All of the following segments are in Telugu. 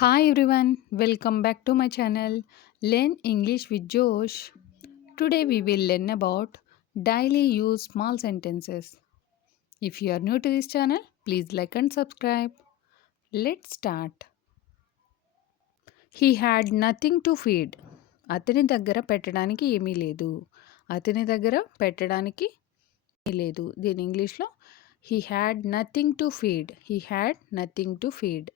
Hi everyone, welcome back to my channel Learn English with Josh. Today we will learn about daily use small sentences. If you are new to this channel, please like and subscribe. Let's start. He had nothing to feed. అతని దగ్గర పెట్టడానికి ఏమీ లేదు. అతని దగ్గర పెట్టడానికి ఏమీ లేదు. దీని ఇంగ్లీష్లో he had nothing to feed. He had nothing to feed.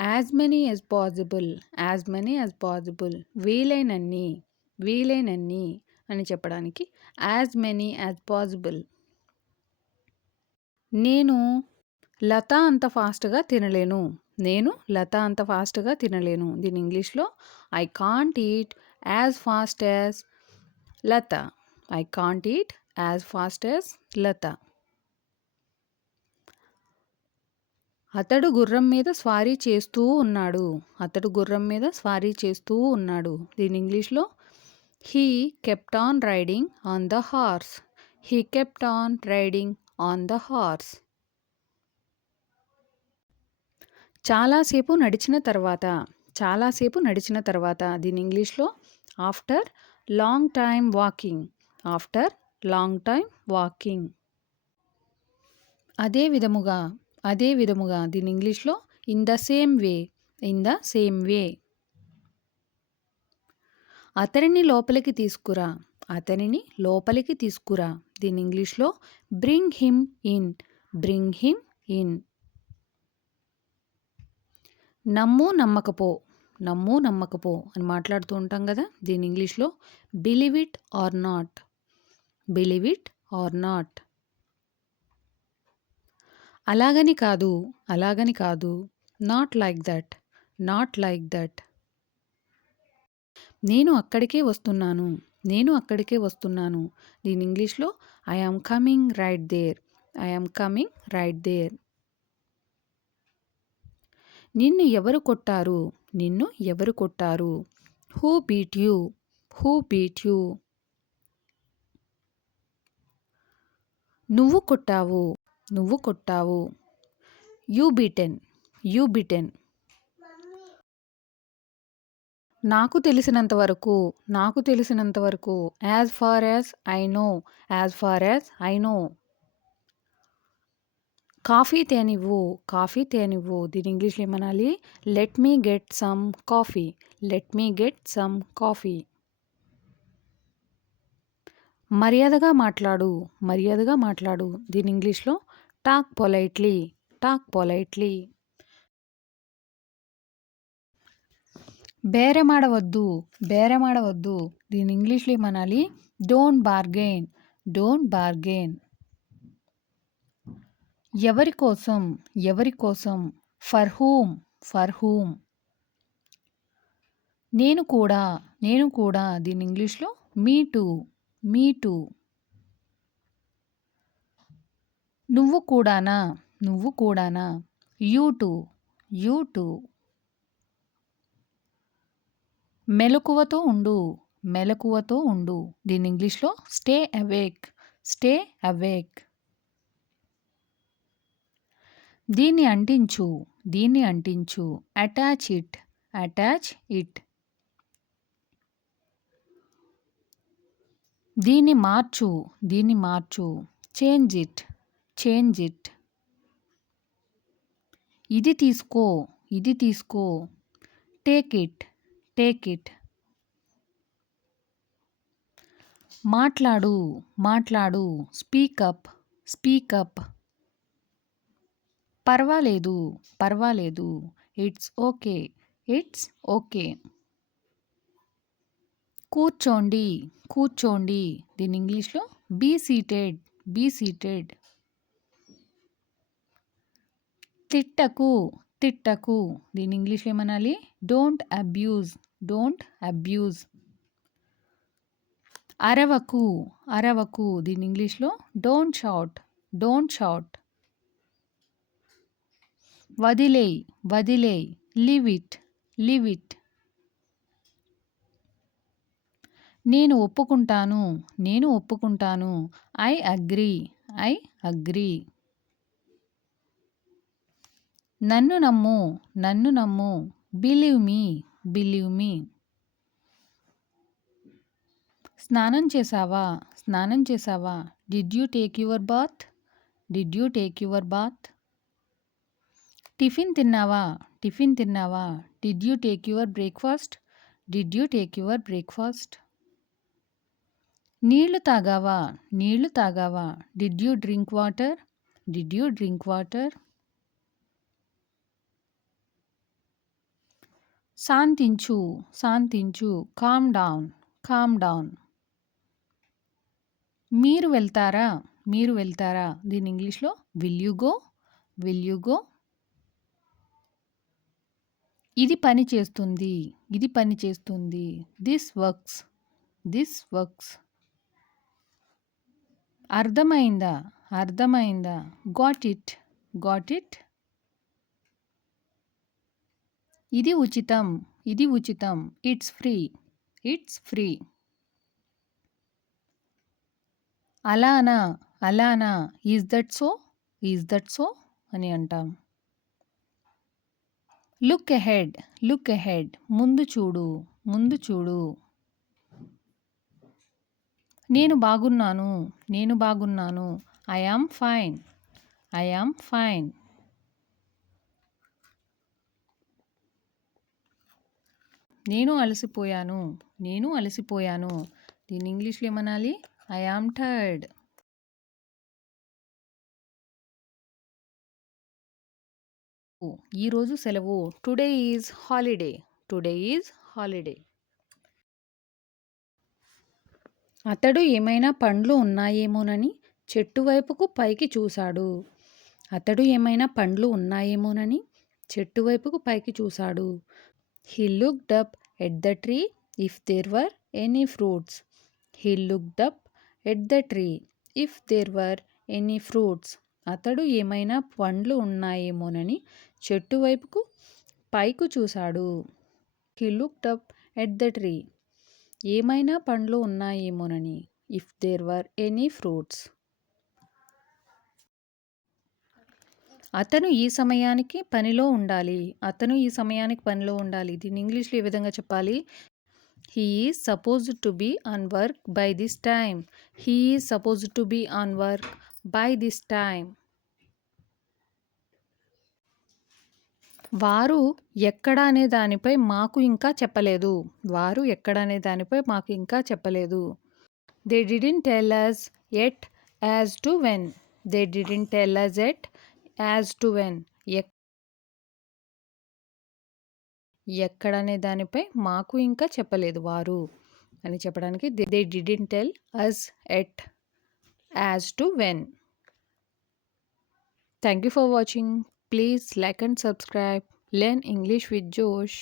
As many as possible, as many as possible, వీలైనన్ని అని చెప్పడానికి యాజ్ మెనీ యాజ్ పాసిబుల్. నేను లత అంత ఫాస్ట్గా తినలేను. దీని ఇంగ్లీష్లో I can't eat as fast as Latha. I can't eat as fast as Latha. అతడు గుర్రం మీద స్వారీ చేస్తూ ఉన్నాడు. దీని ఇంగ్లీష్లో he kept on riding on the horse. చాలాసేపు నడిచిన తర్వాత. దీని ఇంగ్లీష్లో ఆఫ్టర్ లాంగ్ టైమ్ వాకింగ్. అదే విధముగా దీని ఇంగ్లీష్లో ఇన్ ద సేమ్ వే. అతనిని లోపలికి తీసుకురా. దీని ఇంగ్లీష్లో బ్రింగ్ హిమ్ ఇన్. నమ్ము నమ్మకపో అని మాట్లాడుతూ ఉంటాం కదా. దీని ఇంగ్లీష్లో బిలీవ్ ఇట్ ఆర్ నాట్. అలాగని కాదు, నాట్ లైక్ దట్. నేను అక్కడికే వస్తున్నాను. దీని ఇంగ్లీష్లో I am coming right there. నిన్ను ఎవరు కొట్టారు? Who beat you? నువ్వు కొట్టావు. You beaten. నాకు తెలిసినంత వరకు as far as I know. Coffee తేనివ్వు. దీని ఇంగ్లీష్లో ఏమనాలి? Let me get some coffee. మర్యాదగా మాట్లాడు. దీని ఇంగ్లీష్లో టాక్ పొలైట్లీ. బేరమాడవద్దు. దీని ఇంగ్లీష్లో ఏమనాలి? Don't bargain. ఎవరి కోసం ఫర్ హూమ్. నేను కూడా. దీని ఇంగ్లీష్లో మీ టూ. నువ్వు కూడానా? You two. మెలకువతో ఉండు. దీని ఇంగ్లీష్లో స్టే అవేక్. దీన్ని అంటించు. Attach it. దీన్ని మార్చు. Change it. ఇది తీసుకో. Take it. మాట్లాడు. Speak up. పర్వాలేదు. It's okay. కూర్చోండి. దీని ఇంగ్లీష్లో బీ సీటెడ్. తిట్టకు. దీని ఇంగ్లీష్లో ఏమనాలి? Don't abuse. అరవకు. దీని ఇంగ్లీష్లో డోంట్ షౌట్. వదిలేయ్. Leave it. నేను ఒప్పుకుంటాను. I agree. నన్ను నమ్ము, నన్ను నమ్ము. Believe me, believe me. స్నానం చేశావా, స్నానం చేశావా. Did you take your bath, did you take your bath. Tiffin తిన్నావా, టిఫిన్ తిన్నావా. Did you take your breakfast, did you take your breakfast. నీళ్లు తాగావా, నీళ్లు తాగావా. Did you drink water, did you drink water. శాంతించు, శాంతించు. Calm down, calm down. మీరు వెళ్తారా, మీరు వెళ్తారా. దీని ఇంగ్లీష్లో will you go, will you go. ఇది పని చేస్తుంది, ఇది పని చేస్తుంది. This works, this works. అర్థమైందా, అర్థమైందా. Got it, got it. ఇది ఉచితం, ఇది ఉచితం. It's free, it's free. అలానా, అలానా. Is that so, is that so అని అంటాం. Look ahead, look ahead. ముందు చూడు, ముందు చూడు. నేను బాగున్నాను, నేను బాగున్నాను. I am fine, I am fine. నేను అలసిపోయాను, నేను అలసిపోయాను. దీన్ని ఇంగ్లీష్లో ఏమనాలి. I am tired. ఈరోజు సెలవు. Today is holiday, today is holiday. అతడు ఏమైనా పండ్లు ఉన్నాయేమోనని చెట్టు వైపుకు పైకి చూశాడు. అతడు ఏమైనా పండ్లు ఉన్నాయేమోనని చెట్టు వైపుకు పైకి చూశాడు. He looked up at the tree if there were any fruits. He looked up at the tree if there were any fruits. అతడు ఏమైనా పండ్లు ఉన్నాయేమోనని చెట్టు వైపుకు పైకి చూశాడు. He looked up at the tree. ఏమైనా పండ్లు ఉన్నాయేమోనని. If there were any fruits. అతను ఈ సమయానికి పనిలో ఉండాలి, అతను ఈ సమయానికి పనిలో ఉండాలి. దీన్ని ఇంగ్లీష్లో ఏ విధంగా చెప్పాలి. He is supposed to be on work by this time. He is supposed to be on work by this time. వారు ఎక్కడ అనే దానిపై మాకు ఇంకా చెప్పలేదు. వారు ఎక్కడ అనే దానిపై మాకు ఇంకా చెప్పలేదు. They didn't tell us yet as to when. They didn't tell us yet as to when. ఎక్కడనే దానిపై మాకు ఇంకా చెప్పలేదు వారు అని చెప్పడానికి they didn't tell us yet as to when. Thank you for watching. Please like and subscribe. Learn English with Josh.